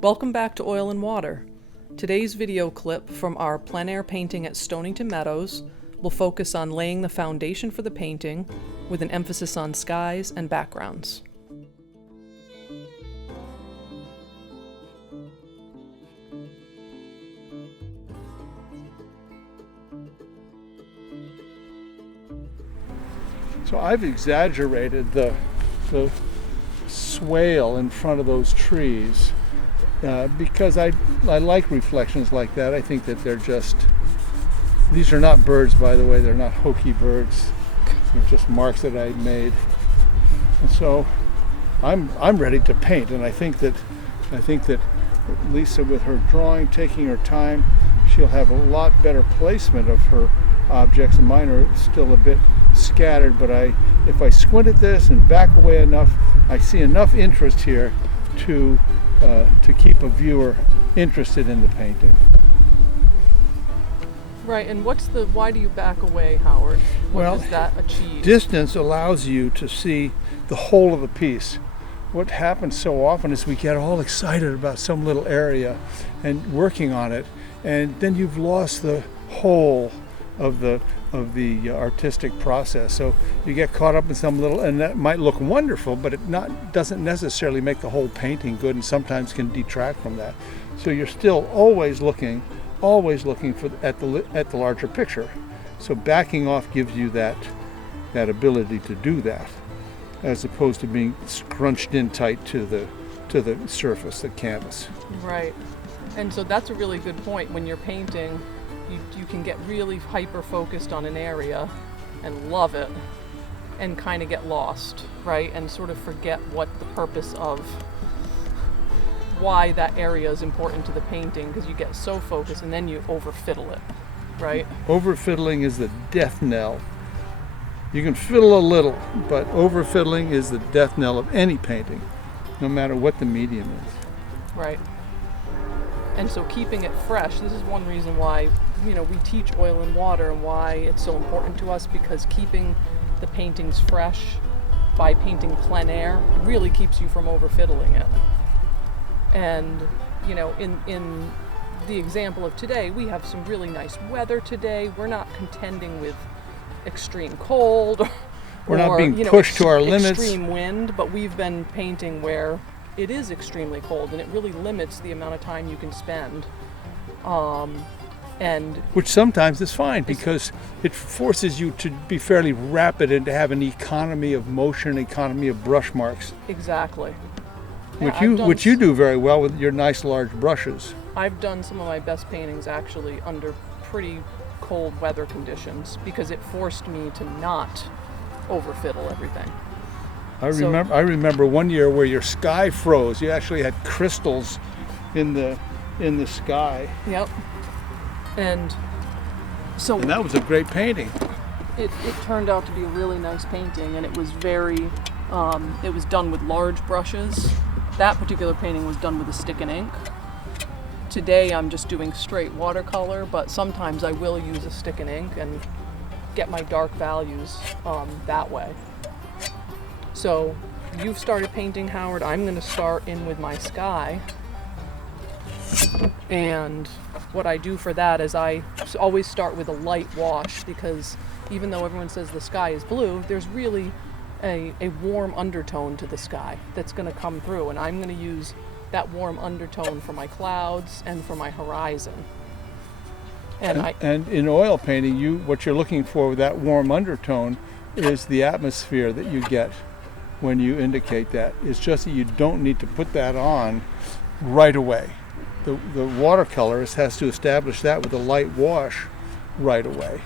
Welcome back to Oil and Water. Today's video clip from our plein air painting at Stonington Meadows will focus on laying the foundation for the painting with an emphasis on skies and backgrounds. So I've exaggerated the swale in front of those trees because I like reflections like that. I think that these are not birds, by the way. They're not hokey birds. They're just marks that I made. And so I'm ready to paint, and I think that Lisa, with her drawing, taking her time, she'll have a lot better placement of her objects, and mine are still a bit scattered, but if I squint at this and back away enough, I see enough interest here to keep a viewer interested in the painting. Right, and why do you back away, Howard? What does that achieve? Distance allows you to see the whole of the piece. What happens so often is we get all excited about some little area and working on it, and then you've lost the whole of the artistic process. So you get caught up in some little, and that might look wonderful, but it doesn't necessarily make the whole painting good, and sometimes can detract from that. So you're still always looking at the larger picture. So backing off gives you that ability to do that, as opposed to being scrunched in tight to the surface, the canvas. Right, and so that's a really good point. When you're painting, you can get really hyper focused on an area and love it and kind of get lost, right? And sort of forget what the purpose of why that area is important to the painting, because you get so focused and then you over fiddle it, right? Over fiddling is the death knell. You can fiddle a little, but over fiddling is the death knell of any painting, no matter what the medium is. Right. And so keeping it fresh, this is one reason why, we teach oil and water and why it's so important to us, because keeping the paintings fresh by painting plein air really keeps you from over fiddling it. And, in the example of today, we have some really nice weather today. We're not contending with extreme cold We're not being pushed to our limits. Extreme wind, but we've been painting where it is extremely cold, and it really limits the amount of time you can spend. Which sometimes is fine, because it forces you to be fairly rapid and to have an economy of motion, economy of brush marks. Exactly. Which you do very well with your nice large brushes. I've done some of my best paintings actually under pretty cold weather conditions, because it forced me to not over fiddle everything. I remember one year where your sky froze. You actually had crystals in the sky. Yep. And that was a great painting. It turned out to be a really nice painting, and it was it was done with large brushes. That particular painting was done with a stick and ink. Today I'm just doing straight watercolor, but sometimes I will use a stick and ink and get my dark values that way. So you've started painting, Howard. I'm going to start in with my sky. And what I do for that is I always start with a light wash, because even though everyone says the sky is blue, there's really a warm undertone to the sky that's going to come through. And I'm going to use that warm undertone for my clouds and for my horizon. And in oil painting, what you're looking for with that warm undertone is the atmosphere that you get when you indicate that. It's just that you don't need to put that on right away. The watercolorist has to establish that with a light wash right away.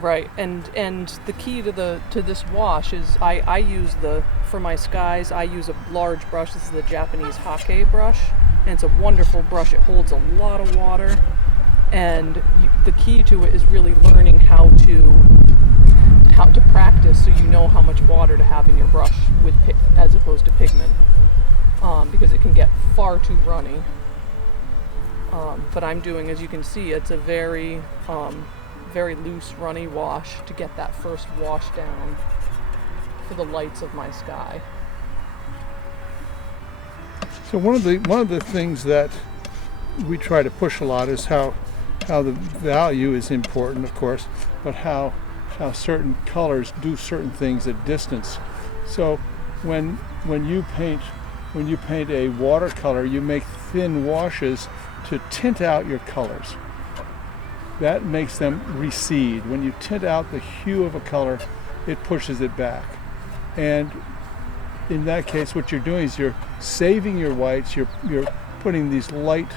Right, and the key to this wash is I use for my skies, I use a large brush. This is the Japanese Hake brush, and it's a wonderful brush. It holds a lot of water, and the key to it is really learning how to practice, so you know how much water to have in your brush as opposed to pigment, because it can get far too runny. But I'm doing, as you can see, it's a very loose, runny wash to get that first wash down for the lights of my sky. So one of the things that we try to push a lot is how the value is important, of course, but how certain colors do certain things at distance. So when you paint a watercolor, you make thin washes to tint out your colors. That makes them recede. When you tint out the hue of a color, it pushes it back. And in that case, what you're doing is you're saving your whites, you're putting these light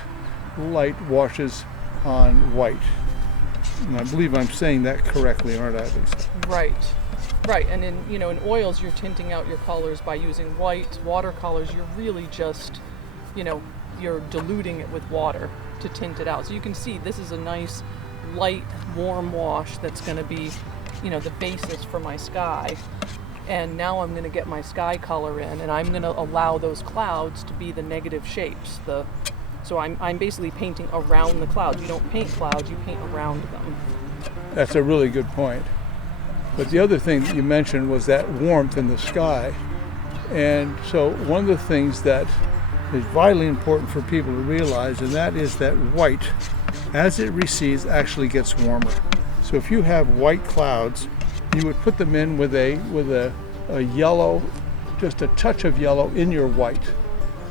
washes on white. And I believe I'm saying that correctly, aren't I, Lisa? Right. And in oils, you're tinting out your colors by using white. Watercolors, you're really just, you're diluting it with water to tint it out. So you can see this is a nice, light, warm wash that's going to be, the basis for my sky. And now I'm going to get my sky color in, and I'm going to allow those clouds to be the negative shapes. So I'm basically painting around the clouds. You don't paint clouds, you paint around them. That's a really good point. But the other thing that you mentioned was that warmth in the sky. And so one of the things that is vitally important for people to realize, and that is that white, as it recedes, actually gets warmer. So if you have white clouds, you would put them in with a yellow, just a touch of yellow in your white.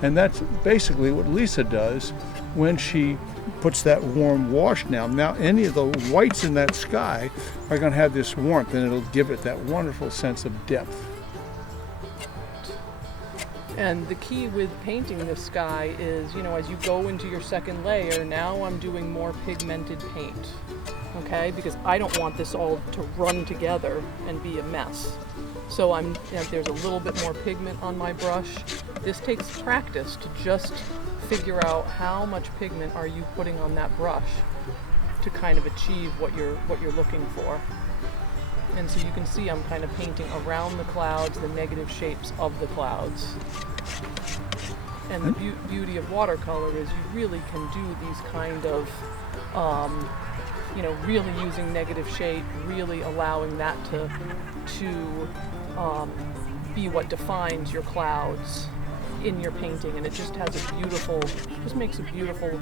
And that's basically what Lisa does when she puts that warm wash down. Now any of the whites in that sky are going to have this warmth, and it'll give it that wonderful sense of depth. And the key with painting the sky is, as you go into your second layer, now I'm doing more pigmented paint, okay? Because I don't want this all to run together and be a mess. So there's a little bit more pigment on my brush. This takes practice to just figure out how much pigment are you putting on that brush to kind of achieve what you're looking for. And so you can see I'm kind of painting around the clouds, the negative shapes of the clouds. And the beauty of watercolor is you really can do these kind of, really using negative shape, really allowing that to be what defines your clouds in your painting. And it just makes a beautiful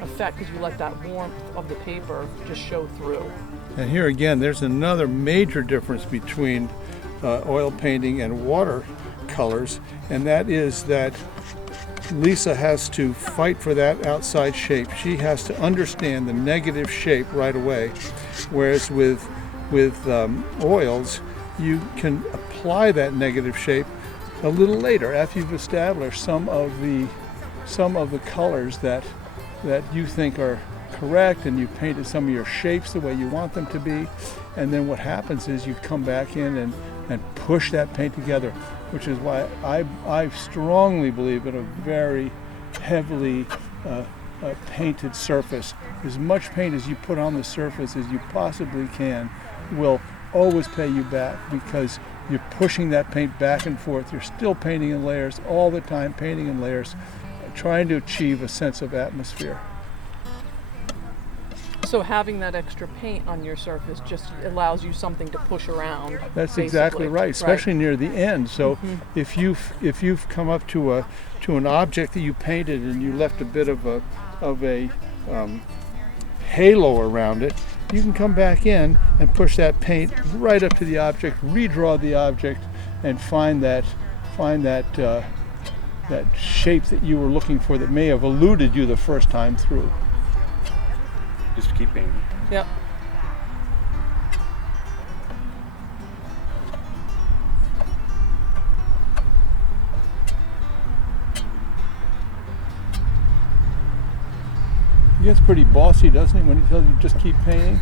effect because you let that warmth of the paper just show through. And here again, there's another major difference between oil painting and watercolors, and that is that Lisa has to fight for that outside shape. She has to understand the negative shape right away, whereas with oils, you can apply that negative shape a little later after you've established some of the colors that you think are correct, and you painted some of your shapes the way you want them to be, and then what happens is you come back in and push that paint together, which is why I strongly believe in a very heavily painted surface. As much paint as you put on the surface as you possibly can will always pay you back, because you're pushing that paint back and forth. You're still painting in layers all the time, painting in layers, trying to achieve a sense of atmosphere. So having that extra paint on your surface just allows you something to push around. That's basically. Exactly right, especially near the end. So if you've come up to an object that you painted and you left a bit of a halo around it, you can come back in and push that paint right up to the object, redraw the object, and find that shape that you were looking for that may have eluded you the first time through. Just keep painting. Yep. He gets pretty bossy, doesn't he, when he tells you just keep painting?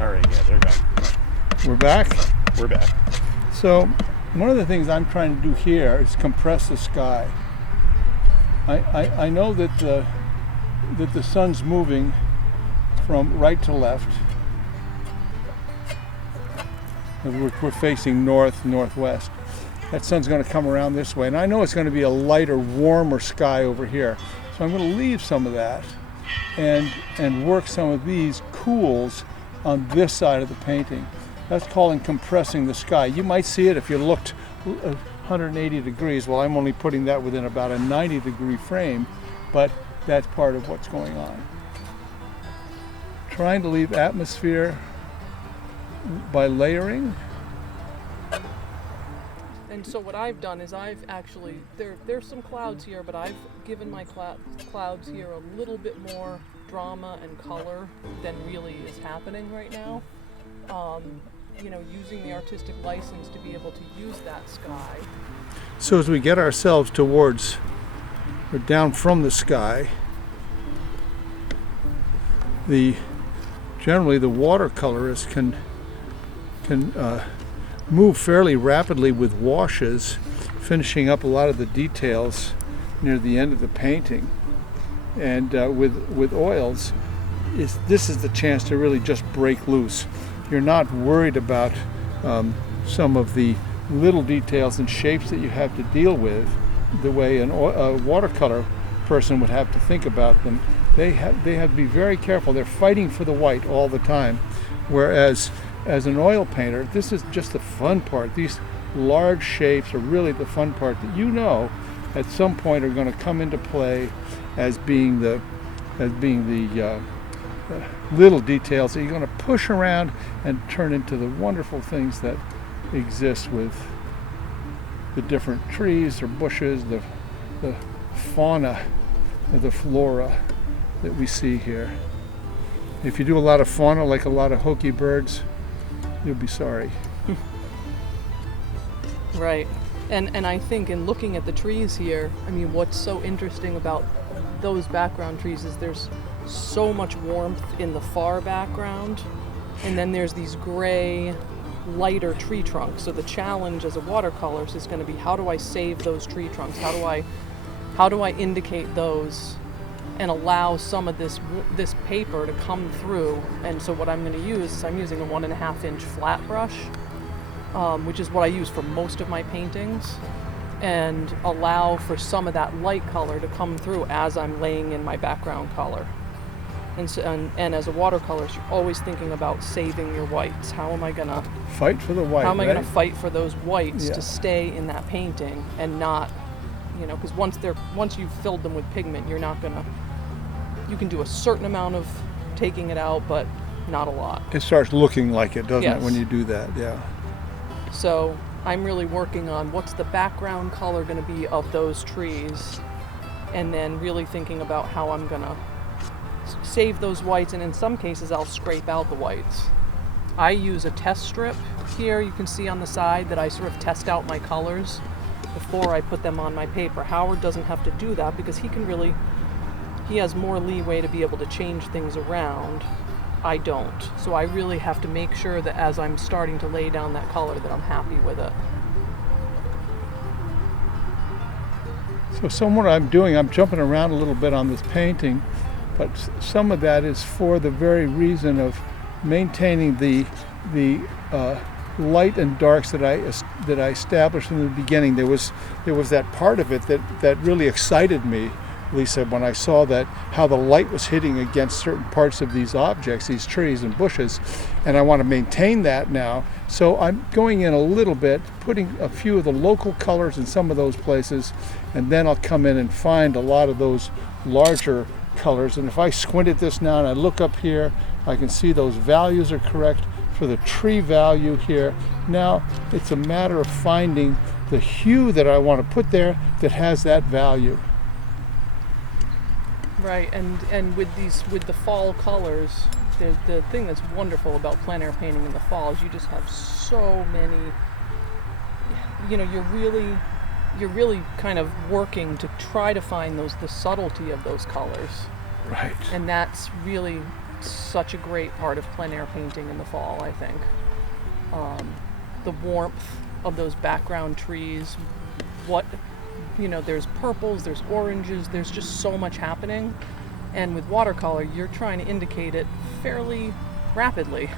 All right, yeah, they're gone. We're back? We're back. So one of the things I'm trying to do here is compress the sky. I know that the sun's moving from right to left. We're facing northwest. That sun's going to come around this way, and I know it's going to be a lighter, warmer sky over here. So I'm going to leave some of that and work some of these cools on this side of the painting. That's calling compressing the sky. You might see it if you looked 180 degrees. Well, I'm only putting that within about a 90-degree frame, but that's part of what's going on. Trying to leave atmosphere by layering. And so what I've done is I've actually, there's some clouds here, but I've given my clouds here a little bit more drama and color than really is happening right now. You know, using the artistic license to be able to use that sky. So as we get ourselves towards or down from the sky, generally the watercolorist can move fairly rapidly with washes, finishing up a lot of the details near the end of the painting. And with oils, this is the chance to really just break loose. You're not worried about some of the little details and shapes that you have to deal with the way a watercolor person would have to think about them. They have to be very careful. They're fighting for the white all the time. Whereas as an oil painter, this is just the fun part. These large shapes are really the fun part that you know at some point are going to come into play as being the little details that you're going to push around and turn into the wonderful things that exist with the different trees or bushes, the fauna, the flora that we see here. If you do a lot of fauna, like a lot of hokie birds, you'll be sorry. Right. And I think in looking at the trees here, I mean, what's so interesting about those background trees is there's so much warmth in the far background, and then there's these gray, lighter tree trunks. So the challenge as a watercolorist is going to be, how do I save those tree trunks? How do I indicate those and allow some of this paper to come through? And so what I'm going to use is I'm using a 1.5-inch flat brush, which is what I use for most of my paintings, and allow for some of that light color to come through as I'm laying in my background color. And as a watercolorist, you're always thinking about saving your whites. How am I gonna fight for the white? How am I right? gonna fight for those whites Yeah. to stay in that painting and not, you know, because once you've filled them with pigment, you're not gonna. You can do a certain amount of taking it out, but not a lot. It starts looking like it, doesn't Yes. it, when you do that? Yeah. So I'm really working on what's the background color going to be of those trees, and then really thinking about how I'm going to save those whites, and in some cases I'll scrape out the whites. I use a test strip here, you can see on the side that I sort of test out my colors before I put them on my paper. Howard doesn't have to do that because he has more leeway to be able to change things around. I don't. So I really have to make sure that as I'm starting to lay down that color that I'm happy with it. So some what I'm doing, I'm jumping around a little bit on this painting, but some of that is for the very reason of maintaining the light and darks that I established in the beginning. There was that part of it that really excited me, Lisa, when I saw that how the light was hitting against certain parts of these objects, these trees and bushes, and I want to maintain that now. So I'm going in a little bit, putting a few of the local colors in some of those places, and then I'll come in and find a lot of those larger colors. And if I squint at this now and I look up here, I can see those values are correct for the tree value here. Now it's a matter of finding the hue that I want to put there that has that value. Right, and with the fall colors, the thing that's wonderful about plein air painting in the fall is you just have so many. You know, you're really kind of working to try to find the subtlety of those colors. Right. And that's really such a great part of plein air painting in the fall, I think. The warmth of those background trees, there's purples, there's oranges, there's just so much happening. And with watercolor, you're trying to indicate it fairly rapidly.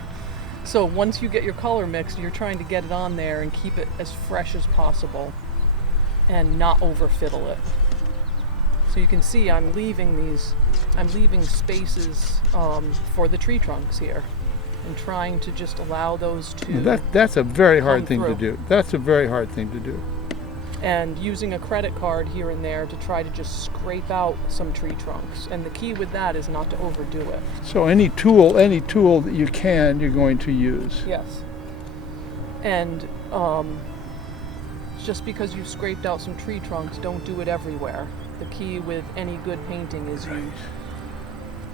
So once you get your color mixed, you're trying to get it on there and keep it as fresh as possible and not overfiddle it. So you can see I'm leaving spaces for the tree trunks here. and trying to just allow those to That's a very hard come thing to through. do. That's a very hard thing to do. and using a credit card here and there to try to just scrape out some tree trunks. And the key with that is not to overdo it. So any tool that you can, you're going to use. Yes. And just because you've scraped out some tree trunks, don't do it everywhere. The key with any good painting is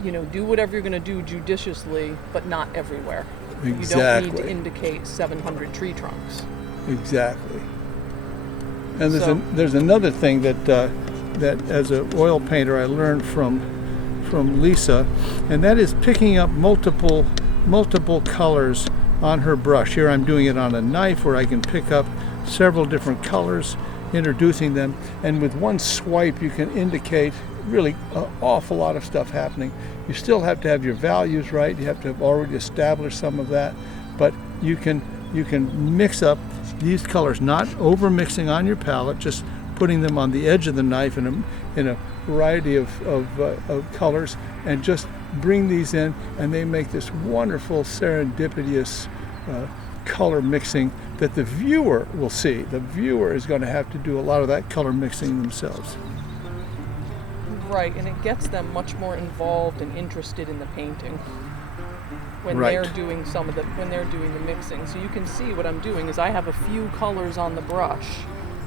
you know, do whatever you're going to do judiciously, but not everywhere. You don't need Exactly. to indicate 700 tree trunks. Exactly. And there's So- another thing that that as an oil painter I learned from Lisa, and that is picking up multiple colors on her brush. Here I'm doing it on a knife where I can pick up several different colors, introducing them, and with one swipe you can indicate really an awful lot of stuff happening. You still have to have your values right. You have to have already established some of that, but you can mix up these colors, not over mixing on your palette, just putting them on the edge of the knife in a variety of colors, and just bring these in, and they make this wonderful serendipitous color mixing that the viewer will see. The viewer is going to have to do a lot of that color mixing themselves. Right, and it gets them much more involved and interested in the painting when Right. they're doing when they're doing the mixing. So you can see what I'm doing is I have a few colors on the brush,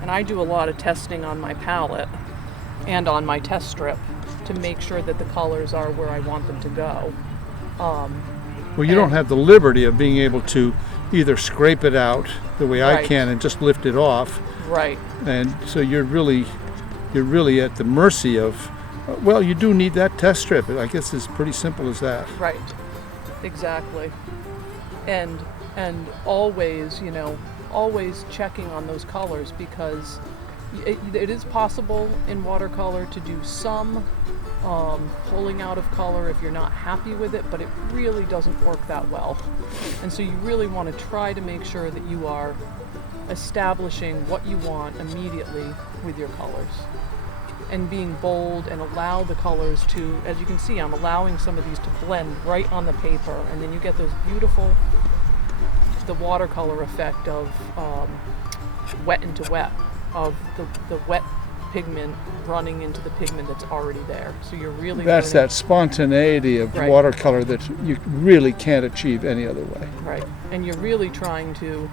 and I do a lot of testing on my palette and on my test strip to make sure that the colors are where I want them to go. Well, you don't And- have the liberty of being able to either scrape it out the way I Right. can and just lift it off, Right. and so you're really at the mercy of. Well, you do need that test strip. I guess it's pretty simple as that. Right. Exactly. And always, you know, always checking on those colors, because it is possible in watercolor to do some pulling out of color if you're not happy with it, but it really doesn't work that well. And so you really want to try to make sure that you are establishing what you want immediately with your colors, and being bold, and allow the colors to, as you can see, I'm allowing some of these to blend right on the paper, and then you get those beautiful, the watercolor effect of wet into wet, of the wet pigment running into the pigment that's already there. So you're really That's learning- that spontaneity of Right. watercolor that you really can't achieve any other way. Right, and you're really trying to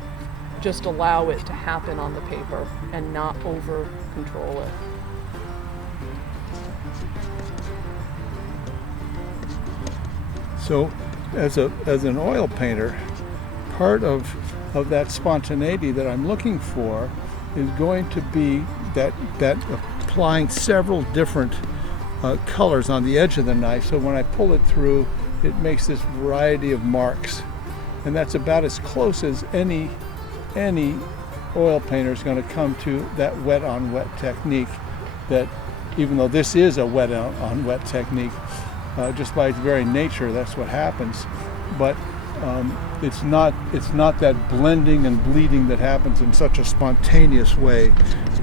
just allow it to happen on the paper and not over control it. So, as an oil painter, part of that spontaneity that I'm looking for is going to be that applying several different colors on the edge of the knife. So when I pull it through, it makes this variety of marks, and that's about as close as any oil painter is going to come to that wet on wet technique. That even though this is a wet on wet technique, just by its very nature, that's what happens. But it's not that blending and bleeding that happens in such a spontaneous way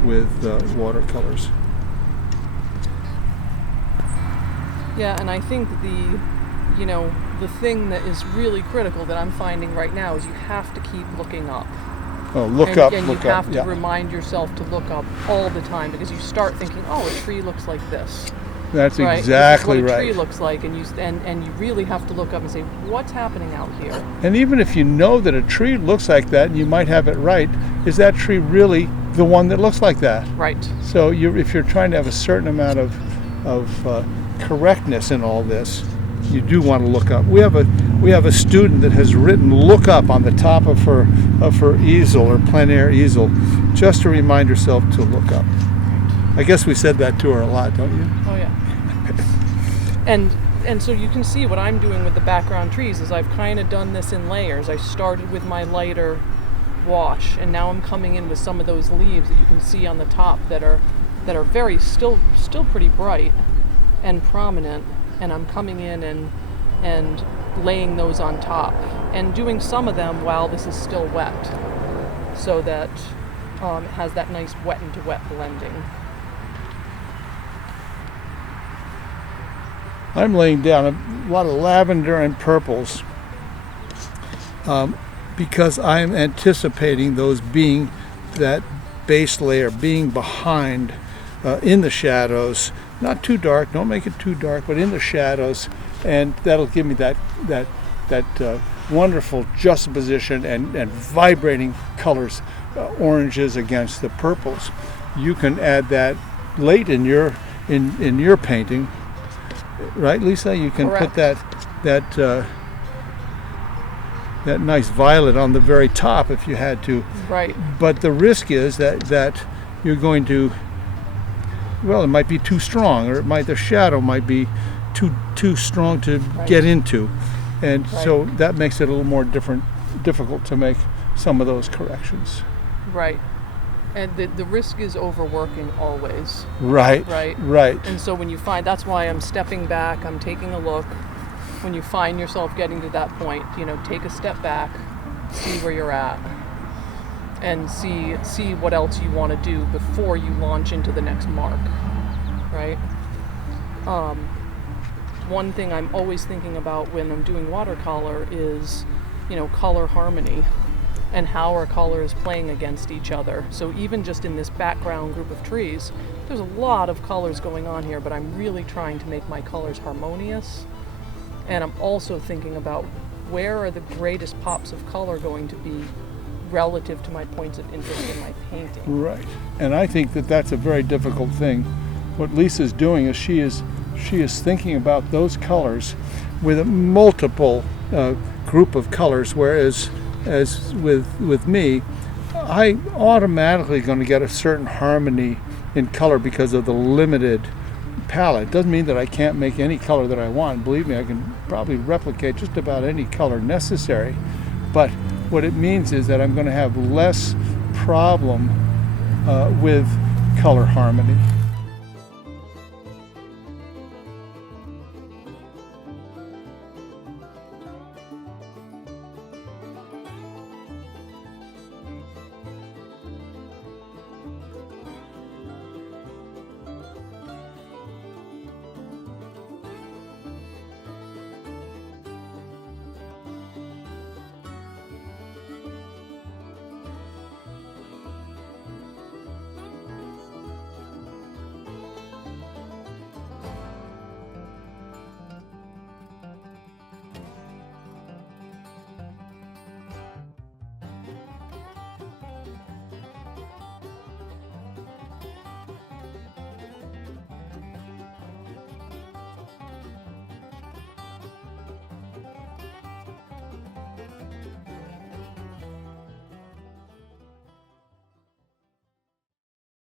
with watercolors. Yeah, and I think the thing that is really critical that I'm finding right now is you have to keep looking up. Oh, look And up, you look have up. to Yeah, remind yourself to look up all the time, because you start thinking, oh, a tree looks like this. that's Right? exactly This is what a right. tree looks like, and you really have to look up and say, what's happening out here? And even if you know that a tree looks like that, and you might have it right, is that tree really the one that looks like that? Right. So if you're trying to have a certain amount of correctness in all this, you do want to look up. We have a student that has written "look up" on the top of her easel, or plein air easel, just to remind herself to look up. I guess we said that to her a lot, don't you? Oh yeah. And so you can see what I'm doing with the background trees is I've kind of done this in layers. I started with my lighter wash, and now I'm coming in with some of those leaves that you can see on the top that are very still pretty bright and prominent, and I'm coming in and laying those on top, and doing some of them while this is still wet, so that it has that nice wet into wet blending. I'm laying down a lot of lavender and purples because I'm anticipating those being, that base layer being behind in the shadows, not too dark, don't make it too dark, but in the shadows, and that'll give me that wonderful juxtaposition and vibrating colors, oranges against the purples. You can add that late in your painting, right, Lisa? You can Correct. put that nice violet on the very top if you had to. Right. But the risk is that you're going to, well, it might be too strong, or the shadow might be too strong to get into, and so that makes it a little more difficult to make some of those corrections. Right. And the risk is overworking always. Right. Right. And so when you find, that's why I'm stepping back, I'm taking a look. When you find yourself getting to that point, take a step back, see where you're at, and see what else you want to do before you launch into the next mark, right? One thing I'm always thinking about when I'm doing watercolor is, color harmony and how our colors playing against each other. So even just in this background group of trees, there's a lot of colors going on here, but I'm really trying to make my colors harmonious. And I'm also thinking about where are the greatest pops of color going to be relative to my points of interest in my painting. Right. And I think that's a very difficult thing. What Lisa's doing is she is thinking about those colors with a multiple group of colors, whereas as with me, I automatically going to get a certain harmony in color because of the limited palette. Doesn't mean that I can't make any color that I want. Believe me, I can probably replicate just about any color necessary. But what it means is that I'm going to have less problem with color harmony.